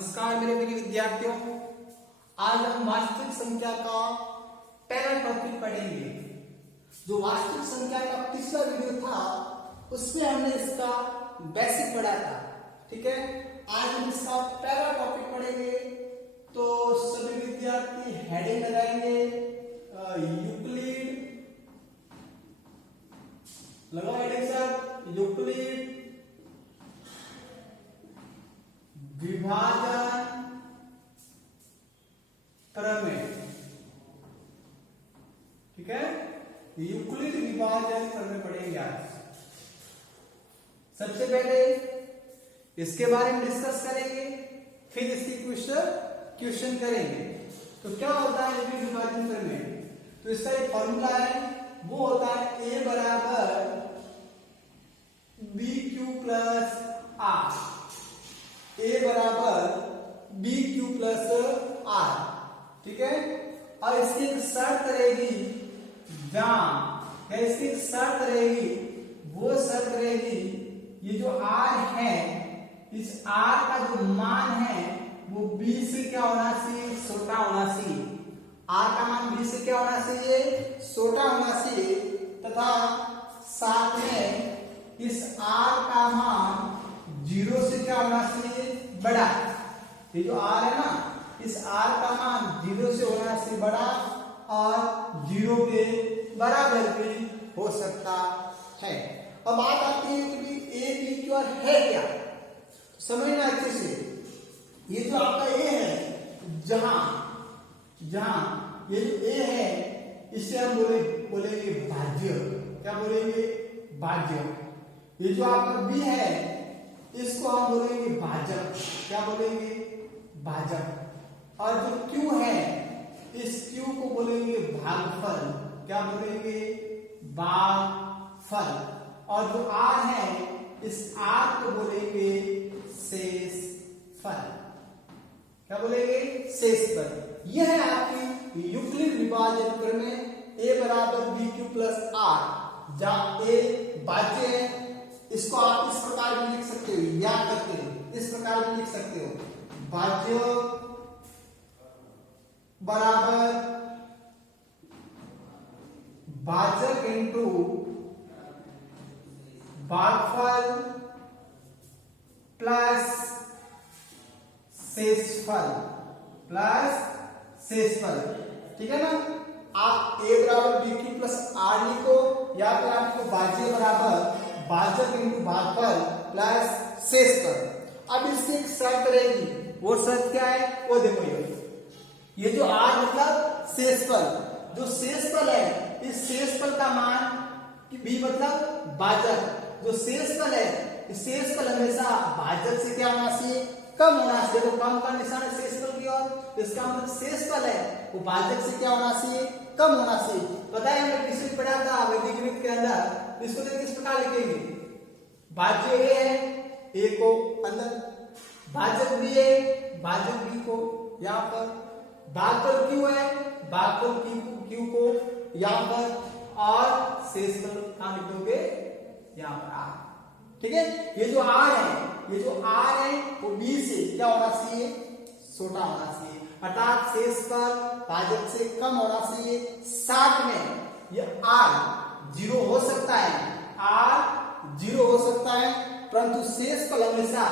नमस्कार मेरे प्रिय विद्यार्थियों, आज हम वास्तविक संख्या का पहला टॉपिक पढ़ेंगे। जो वास्तविक संख्या का पिछला वीडियो था उसमें हमने इसका बेसिक पढ़ा था। ठीक है, आज हम इसका पहला टॉपिक पढ़ेंगे। तो सभी विद्यार्थी हेडिंग लगाएंगे यूक्लिड, लगाओ हेडिंग सर, यूक्लिड विभाजन प्रमेय। ठीक है, यूक्लिड विभाजन प्रमेय पढ़ेंगे आज। सबसे पहले इसके बारे में डिस्कस करेंगे, फिर इसकी क्वेश्चन करेंगे। तो क्या होता है यूक्लिड विभाजन प्रमेय? तो इसका एक फॉर्मूला है, वो होता है a बराबर BQ प्लस R। A बराबर BQ प्लस R। ठीक है, और इसकी एक शर्त रहेगी, जहां इसकी एक शर्त रहेगी, वो शर्त रहेगी ये जो R है, इस R का जो मान है वो B से क्या होना चाहिए, छोटा होना चाहिए। R का मान B से क्या होना चाहिए, छोटा होना चाहिए। तथा साथ में इस R का मान 0 से क्या होना चाहिए, बड़ा। ये जो R है ना, इस R का मान 0 से होना चाहिए बड़ा और 0 के बराबर भी हो सकता है। अब बात आती है कि A B Q R है क्या, समझना अच्छे से। ये जो आपका A है, जहां ये जो A है, इसे हम बोलेंगे भाज्य। क्या बोलेंगे, भाज्य। ये जो आपका B है, इसको हम बोलेंगे भाजक। क्या बोलेंगे, भाजक। और जो Q है, इस Q को बोलेंगे भागफल। क्या बोलेंगे, भागफल। और जो R है, इस R को बोलेंगे शेषफल। क्या बोलेंगे, शेषफल। यह है आपकी यूक्लिड विभाजन प्रमेय। A बराबर BQ प्लस R, जहां A भाज्य है। इसको आप इस प्रकार भी लिख सकते हो, याद करके इस प्रकार भी लिख सकते हो, भाज्य बराबर भाजक इंटू भागफल प्लस शेषफल। ठीक है ना। आप A बराबर BQ प्लस R लिखो, या फिर आपको भाज्य बराबर भाजक इंटू भागफल प्लस शेषफल। अब इसकी एक शर्त रहेगी, वो शर्त क्या है, वो देखो। ये जो R मतलब शेषफल, जो शेषफल है, इस शेषफल का मान B मतलब भाजक। जो शेषफल है, इस शेषफल हमेशा भाजक से क्या होना चाहिए, कम होना चाहिए। तो कम का निशान है शेषफल की ओर, इसका मतलब शेषफल है वो भाजक से क्या होना चाहिए, कम होना चाहिए। पता है हमने किसी पढ़ा था वैदिक गणित के अंदर। इसको देखिए किस प्रकार लिखेंगे, भाज्य A है, A को अंदर, भाजक B है, भाजक B को यहां पर, भागफल Q है, भागफल Q को यहां पर, और शेषफल कहां लिखोगे, यहां पर R। ठीक है, ये जो R है वो B से क्या होना चाहिए, छोटा होना चाहिए। अर्थात शेषफल भाजक से कम होना चाहिए। साथ में ये R 0 हो सकता है, R 0 हो सकता है, परंतु शेषफल हमेशा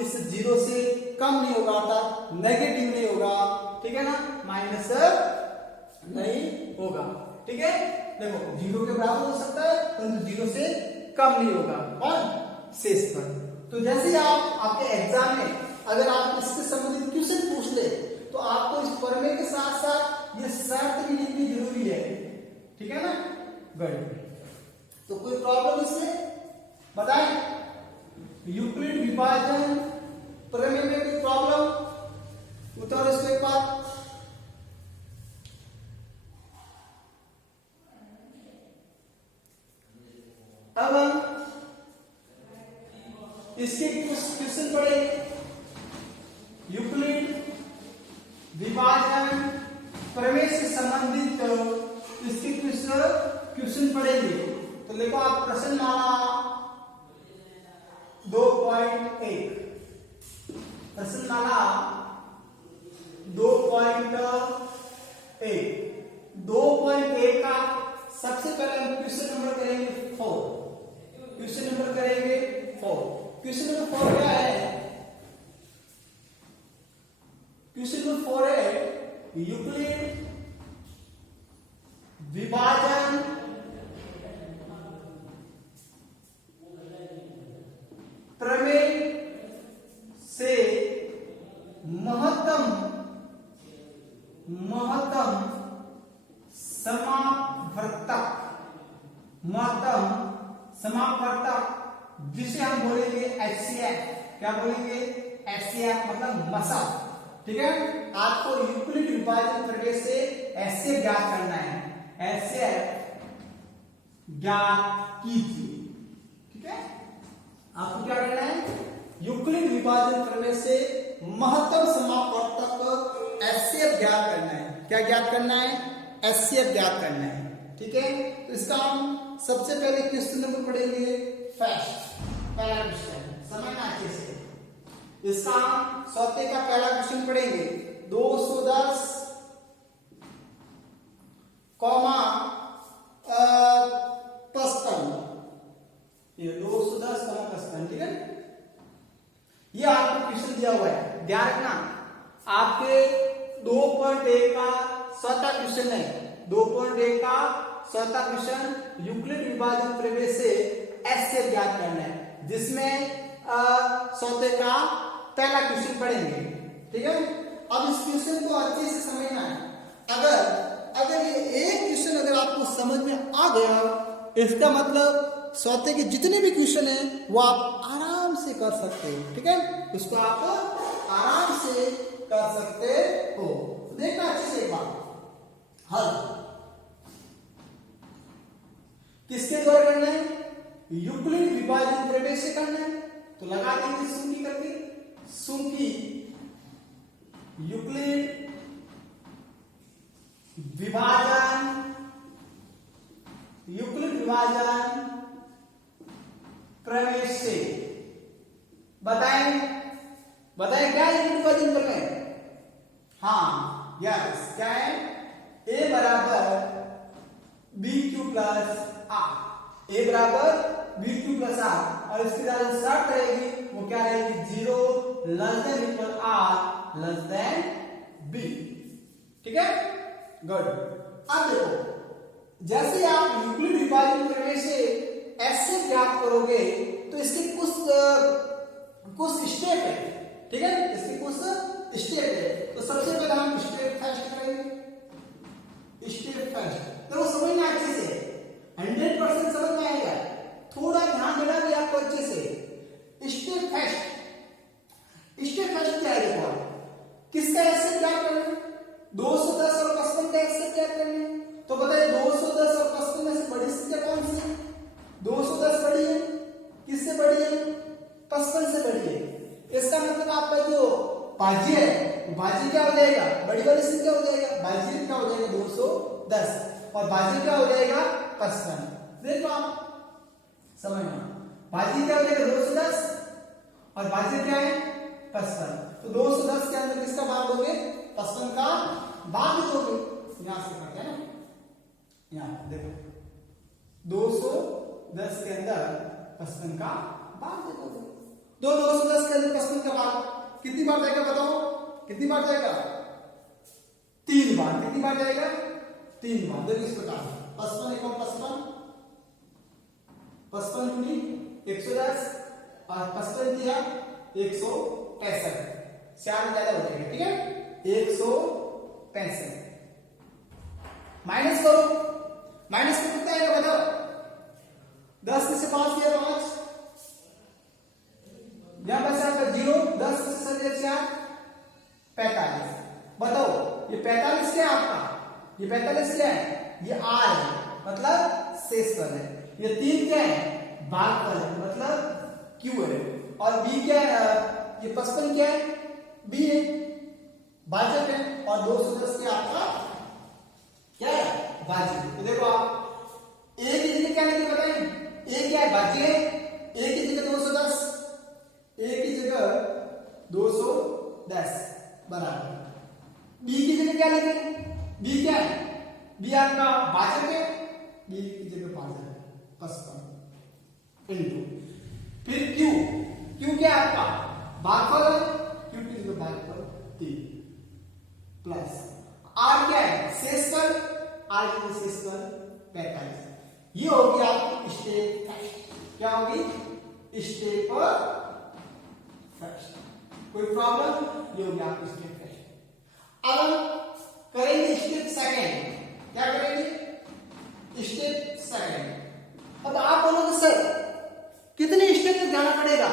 इस 0 से कम नहीं होगा, अर्थात नेगेटिव नहीं होगा। ठीक है ना, माइनस नहीं होगा। ठीक है, देखो 0 के बराबर हो सकता है, परंतु 0 से कम नहीं होगा। कौन, शेषफल। तो जैसे आप आपके एग्जाम में अगर आप इससे संबंधित क्वेश्चन पूछ ले, तो आपको इस प्रमेय के साथ साथ ये शर्त भी लिखनी जरूरी है। ठीक है ना, गुड। तो कोई प्रॉब्लम इसमें बताएं, यूक्लिड विभाजन प्रमेय में कोई प्रॉब्लम, उतारो इसको एक बार। अब हम इसके क्वेश्चन पढ़ेंगे, यूक्लिड विभाजन प्रमेय से संबंधित इसके क्वेश्चन पढ़ेंगे। तो देखो आप प्रश्नमाला 2.1 प्रश्नमाला 2.1 2.1 का सबसे पहले हम क्वेश्चन नंबर करेंगे 4। क्वेश्चन नंबर करेंगे 4। क्वेश्चन नंबर 4 क्या है? क्वेश्चन नंबर 4 है यूक्लिड विभाजन प्रमेय से महत्तम समापवर्तक जिसे हम बोलेंगे HCF। क्या बोलेंगे? HCF मतलब मसा। ठीक है, आपको यूक्लिड विभाजन प्रमेय से HCF ज्ञात करना है। HCF ज्ञात कीजिए। ठीक है, आपको क्या करना है? यूक्लिड विभाजन प्रमेय से महत्तम समापवर्तक HCF ज्ञात करना है। क्या ज्ञात करना है? HCF ज्ञात करना है। ठीक है, तो इसका हम सबसे पहले क्वेश्चन नंबर पढ़ेंगे फर्स्ट। पहला क्वेश्चन समझना अच्छे से। इसका हम सौते का पहला क्वेश्चन पढ़ेंगे 210 कॉमा 55। ये 210 कॉमा 55। ठीक है, ये आपको क्वेश्चन दिया हुआ है, ध्यान रखना। आपके 2.1 का चौथा क्वेश्चन है। 2.1 का चौथा क्वेश्चन यूक्लिड विभाजन प्रमेय से HCF ज्ञात करना है, जिसमें चौथे का पहला क्वेश्चन पढ़ेंगे। ठीक है, अब इस क्वेश्चन को अच्छे से समझना है। अगर ये एक क्वेश्चन अगर आपको समझ में आ गया, इसका मतलब चौथे के जितने भी क्वेश्चन है वो आप आराम से कर सकते हो। ठीक है, उसको आप आराम से कर सकते हो। देखना अच्छे से एक बार। हल किसके द्वारा करना है? यूक्लिड विभाजन प्रमेय से करना है। तो लगा देंगे सुंकी करके, सुंकी यूक्लिड विभाजन प्रमेय से। बताएं क्या है यूक्लिड विभाजन प्रमेय? हाँ, यस, क्या है? A बराबर BQ प्लस R। A बराबर BQ प्लस R, और इसकी जो शर्त रहेगी वो क्या रहेगी? 0 less than equal R less than B। ठीक है, गुड। अब देखो, जैसे आप यूक्लिड विभाजन प्रमेय से HCF ज्ञात करोगे तो इसके कुछ स्टेप है। ठीक है, इसके कुछ स्टेप है। तो सबसे पहले हम स्टेप फर्स्ट करेंगे। स्टेप फर्स्ट तो समझना अच्छे से, 100% समझ में आएगा। थोड़ा ध्यान देना भी आपको अच्छे से। स्टेप फर्स्ट क्या है? देखो, किसका HCF ज्ञात करना है? 210 और 55 का HCF ज्ञात करना है। तो बताइए 210 और 55 में से बड़ी संख्या कौन सी है? 210 बड़ी है। किससे बड़ी है? 55 से बड़ी है। इसका मतलब आपका जो भाज्य है, भाज्य क्या हो जाएगा? बड़ी वाली संख्या हो जाएगा। भाज्य क्या हो जाएगा? 210, और भाज्य क्या हो जाएगा? 55। देखो आप समझना, भाज्य क्या हो जाएगा? 210, और भाज्य क्या है? 55। तो 210 के अंदर किसका भाग दोगे? 55 का भाग दोगे। यहां से करते हैं ना, यहां देखो 210 के अंदर 55 का भाग दे दोगे। 210 के अंदर 55 का भाग कितनी बार जाएगा? बताओ कितनी बार जाएगा? 3 बार। कितनी बार जाएगा? 3 बार। देखो इस प्रकार 55 × 55, 55 दूनी 110, और 55 दिया 165, 4 ज्यादा हो जाएगा। ठीक है, 165 माइनस करो। माइनस में कितना आएगा बताओ? 10 में से 5 दिया 5, यहां पर आपका 0, 10 में से 4 45। बताओ ये 45 क्या है आपका? ये 45 क्या है? ये R है, मतलब शेषफल है। ये 3 क्या है? भागफल है, मतलब Q है। और B क्या है? ये 55 क्या है? B है, भाजक है। और 210 क्या आपका क्या है? भाज्य। तो देखो आप A की जगह क्या लिखे बताएं? A क्या है? भाज्य है। A की जगह 210, A की जगह 210 बराबर बी की जगह क्या लिखे, बी क्या है, बी आपका भाजक है, बी की जगह भाजक है 55 इनटू फिर क्यू, क्यू क्या है आपका भागफल है, क्यू की जगह भागफल 3 प्लस आर क्या है शेषफल, आर की जगह शेषफल 45। ये होगी आपकी स्टेप फर्स्ट, क्या होगी स्टेप फर्स्ट, कोई प्रॉब्लम, ये होगी आपकी स्टेप फर्स्ट। अब हम करेंगे स्टेप सेकंड, क्या करेंगे स्टेप सेकंड। अब आप बोलोगे सर कितने स्टेप तक जाना पड़ेगा,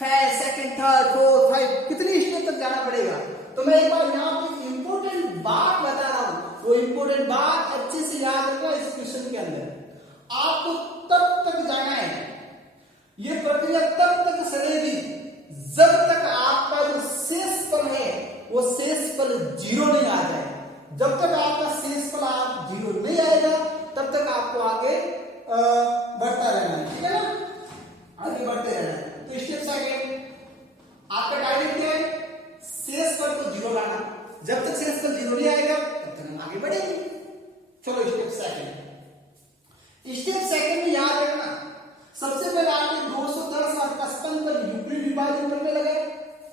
first second third fourth five, कितने स्टेप तक जाना पड़ेगा, तो मैं एक बार यहाँ पे इंपॉर्टेंट बात बता रहा हूं, वो इंपॉर्टेंट बात अच्छे से याद रखना इस क्वेश्चन के अंदर। आपको तब तक जाना है, ये प्रक्रिया तब तक चलेगी जब तक आपका जो शेषफल है वो शेषफल 0 नहीं आ जाए। जब तक आपका शेषफल 0 नहीं आएगा तब तक आपको आगे बढ़ता रहना है, ठीक है ना, आगे बढ़ते रहना है। तो स्टेप सेकंड आपका टारगेट क्या है, शेषफल को 0 लाना, जब तक शेषफल 0 नहीं आएगा तब तक हम आगे बढ़ेंगे। चलो स्टेप सेकंड, स्टेप सेकंड में याद रखना सबसे पहले आपने 210 और 55 पर यूक्लिड विभाजन करने लगे,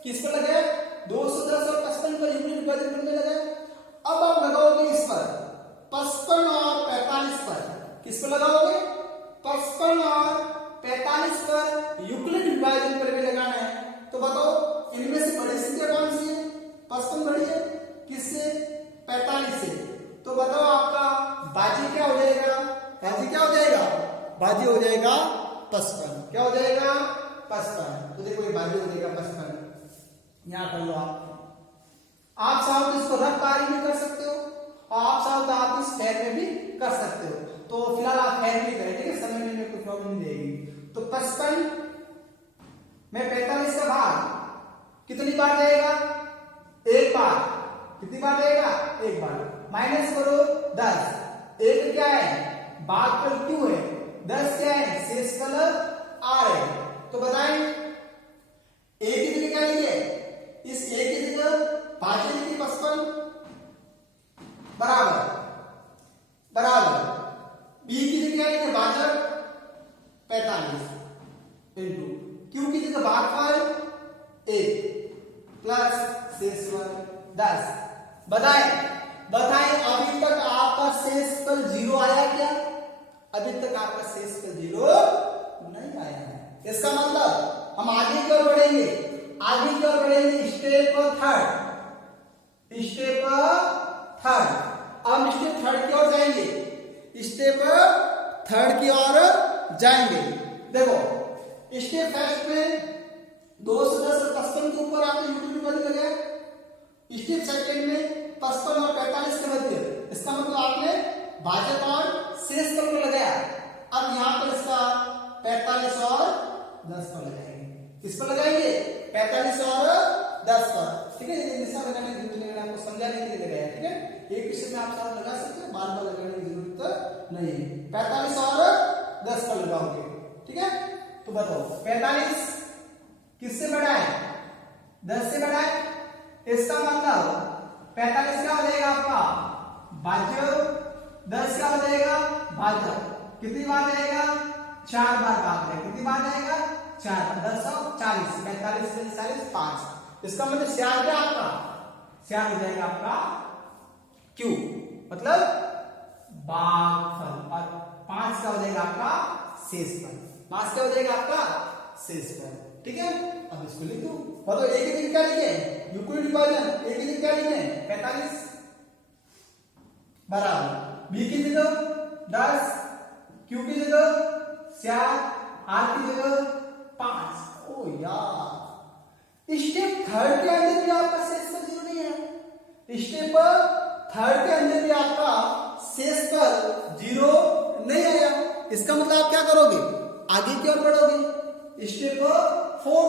किस पर लगे 210 और 55 पर यूक्लिड विभाजन करने लगे। अब आप लगाओगे इस पर 55 और 45 पर, किस पर लगाओगे 55 और 45 पर यूक्लिड विभाजन करके लगाना है। तो बताओ इनमें से बड़ी संख्या कौन सी है, 55 बड़ी है, किससे 45 से, तो बताओ आपका बाजी क्या हो जाएगा, बाजी क्या हो जाएगा, बाजी हो जाएगा 55, क्या हो जाएगा 55। तो देखो ये बाजी हो जाएगा 55, यहां कर लो आप चाहो तो इसको रफ कारी भी कर सकते हो और आप चाहो तो आप इस फैर में भी कर सकते हो। तो फिलहाल आप फैर भी करें, ठीक है, समय में कोई प्रॉब्लम नहीं देगी। तो 55 में 45 का भाग कितनी बार जाएगा, एक बार, कितनी बार जाएगा एक बार, माइनस करो 10, एक क्या है भागफल क्यू है, 10 क्या है शेषफल आर है। तो बताएं ए की जगह क्या लिखे, इस ए की जगह भाज्य लिखी 55 बराबर बराबर बी की जगह क्या लिखे भाजक 45 इनटू क्यू की जगह भागफल 1 प्लस शेषफल 10। बताएं अभी तक आपका शेषफल 0 आया क्या, अभी तक आपका शेषफल 0 नहीं आया है। इसका मतलब हम आगे की ओर बढ़ेंगे, स्टेप थर्ड, अब स्टेप थर्ड की ओर जाएंगे, स्टेप थर्ड की ओर जाएंगे। देखो स्टेप फर्स्ट में 210 और 55 के ऊपर आपने यूक्लिड विभाजन लगाया, स्टेप सेकंड में 55 और 45 के मध्य, इसका मतलब आपने भाजक और शेषफल को लगाया। अब यहां पर इसका 45 और 10 पर लगाएंगे, किस पर लगाएंगे 45 और 10 पर, ठीक है, ये निशान लगाने की जरूरत नहीं, आपको समझाने के लिए लगाया, ठीक है, एक क्वेश्चन में आप साथ लगा सकते हैं, बार बार लगाने की जरूरत नहीं है। 45 और 10 पर लगाओगे, ठीक है। तो बताओ 45 किससे बड़ा है, 10 से बड़ा है, इसका मतलब 45 क्या हो जाएगा आपका भाज्य, 10 क्या हो जाएगा भाजक, कितनी बार जाएगा 4 बार भाग है, कितनी बार जाएगा 4, 10 और 40, 45 से 40 5, इसका मतलब श्याम क्या आपका श्याम हो जाएगा आपका क्यू, मतलब भागफल, और 5 का हो जाएगा आपका शेषफल, 5 क्या हो जाएगा आपका शेषफल, ठीक है। अब इसको लिख दो, मतलब एक दिन क्या लिखे यूक्लिड विभाजन, एक दिन क्या लिखे 45 बराबर बी की जगह 10, क्यू की जगह 7, आर की जगह 5। ओ यार स्टेप थर्ड के अंदर भी आपका शेषफल 0 नहीं है, स्टेप थर्ड के अंदर भी आपका शेषफल 0 नहीं आया। इसका मतलब आप क्या करोगे आगे की ओर बढ़ोगे, स्टेप 4।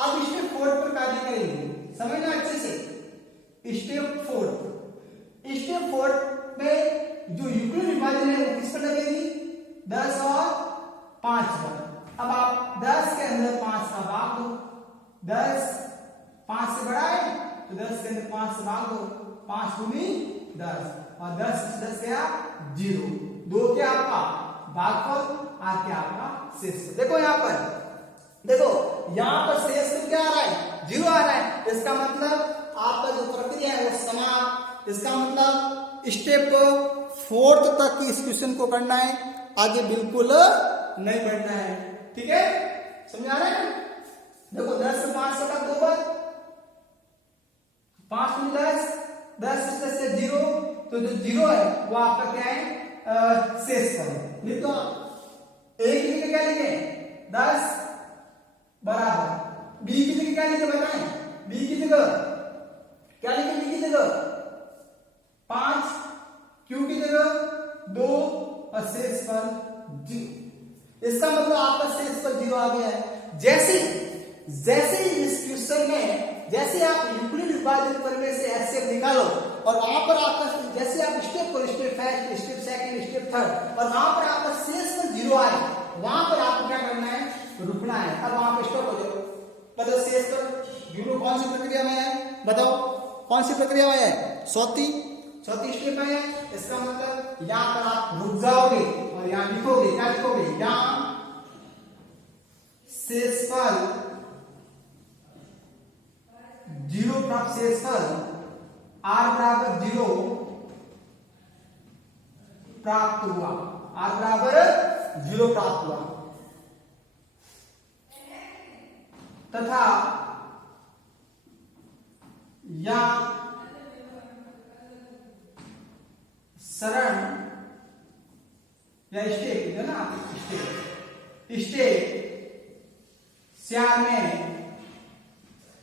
अब स्टेप 4 पर कार्य करेंगे, समझना अच्छे से। स्टेप 4 में जो यूक्लिड विभाजन है वो किस पर लगेगी 10 और 5 पर। अब आप 10 के अंदर 5 का भाग दो, 10 5 से बड़ा है तो 10 के अंदर 5 से भाग दो, 5 दूनी 10 और 10 से 10 गया 0। 2 क्या आपका भागफल, आर क्या आपका शेषफल। देखो यहाँ पर, देखो यहाँ पर शेषफल क्या आ रहा है, 0 आ रहा है। इसका मतलब आपका जो प्रक्रिया है वो समाप्त। इसका मतलब स्टेप 4 तक की इस क्वेश्चन को करना है, आगे बिल्कुल नहीं बढ़ना है। ठीक है, समझा रहे हैं। देखो 10 से 5 कटा 2 बार, 5 में 10, 10 से 0, तो जो 0 है वो आपका क्या है शेषफल। लिख दो, a की जगह क्या लिखे 10 बराबर b की जगह क्या लिखे बताएं, b की जगह क्या लिखे, b की जगह 5, q की जगह 2 और शेषफल 0। इसका मतलब आपका शेषफल 0 आ गया है। जैसे इस क्वेश्चन में जैसे आप यूक्लिड विभाजन प्रमेय से HCF निकालो और वहां पर आपका जैसे आप स्टेप पर step first, step second, step third और वहां पर आपका शेषफल 0 आए, वहां पर आपको क्या करना है, रुकना है। अब वहां पर स्टॉप हो जाओ। बताओ शेषफल 0 कौन सी प्रक्रिया में है, बताओ कौन सी प्रक्रिया में है, चौथी स्टेप में है। इसका मतलब यहां पर आप रुक जाओगे और यहां लिखोगे, क्या लिखोगे, यहां शेषफल 0 प्राप्त, शेषफल r बराबर 0 प्राप्त हुआ, r बराबर 0 प्राप्त हुआ तथा या शरण या स्टेप है ना, स्टेप में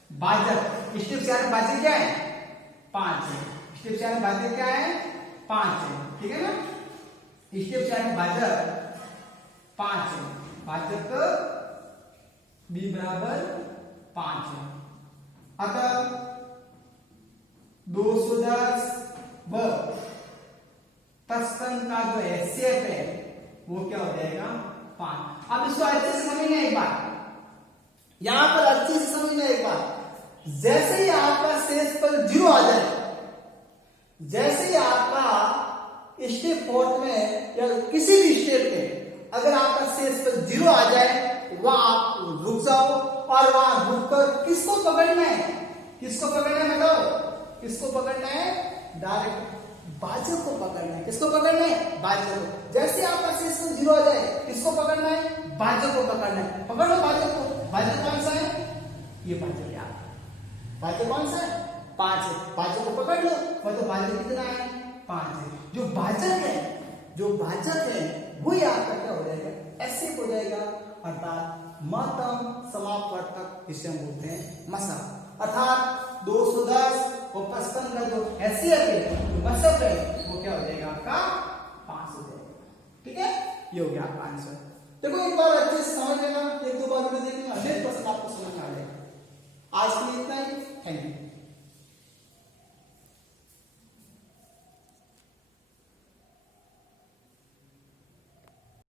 भाजक, स्टेप में भाजक क्या है 5 है, स्टेप में भाजक क्या है 5 है। ठीक है ना, स्टेप में भाजक 5 है, भाजक b बराबर 5 है। अतः 210 व 55 का जो HCF है वो क्या हो जाएगा 5। अब इसको अच्छे से समझना एक बार, यहां पर अच्छे से समझना एक बार। जैसे ही आपका शेषफल 0 आ जाए, जैसे ही आपका स्टेप 4 में या किसी भी स्टेप में अगर आपका शेषफल 0 आ जाए, वहां आप रुक जाओ और वहां रुककर किसको पकड़ना है, किसको पकड़ना है बताओ, किसको पकड़ना है, डायरेक्ट भाजक को पकड़ना है। किसको पकड़ना है, भाजक को। जैसे आपका शेषफल 0 आ जाए, किसको पकड़ना है, भाजक को पकड़ना है। पकड़ लो भाजक को। भाजक कौन सा है, ये भाजक है, भाजक कौन सा है 5 है, भाजक को पकड़ लो। मतलब भाजक कितना है 5 है। जो भाजक है वही आपका क्या हो जाएगा, HCF हो जाएगा, अर्थात महत्तम समापवर्तक, इसे हम बोलते हैं मसा। अर्थात 210 और 55 का जो HCF है, जो मसफ है, वो क्या हो जाएगा आपका 5 हो जाएगा। ठीक है, ये हो गया आपका आंसर। देखो एक बार अच्छे से समझ लेना, एक दो बार वीडियो देखना, 100% आपको समझ में आ जाएगा। आज के लिए इतना ही, थैंक यू।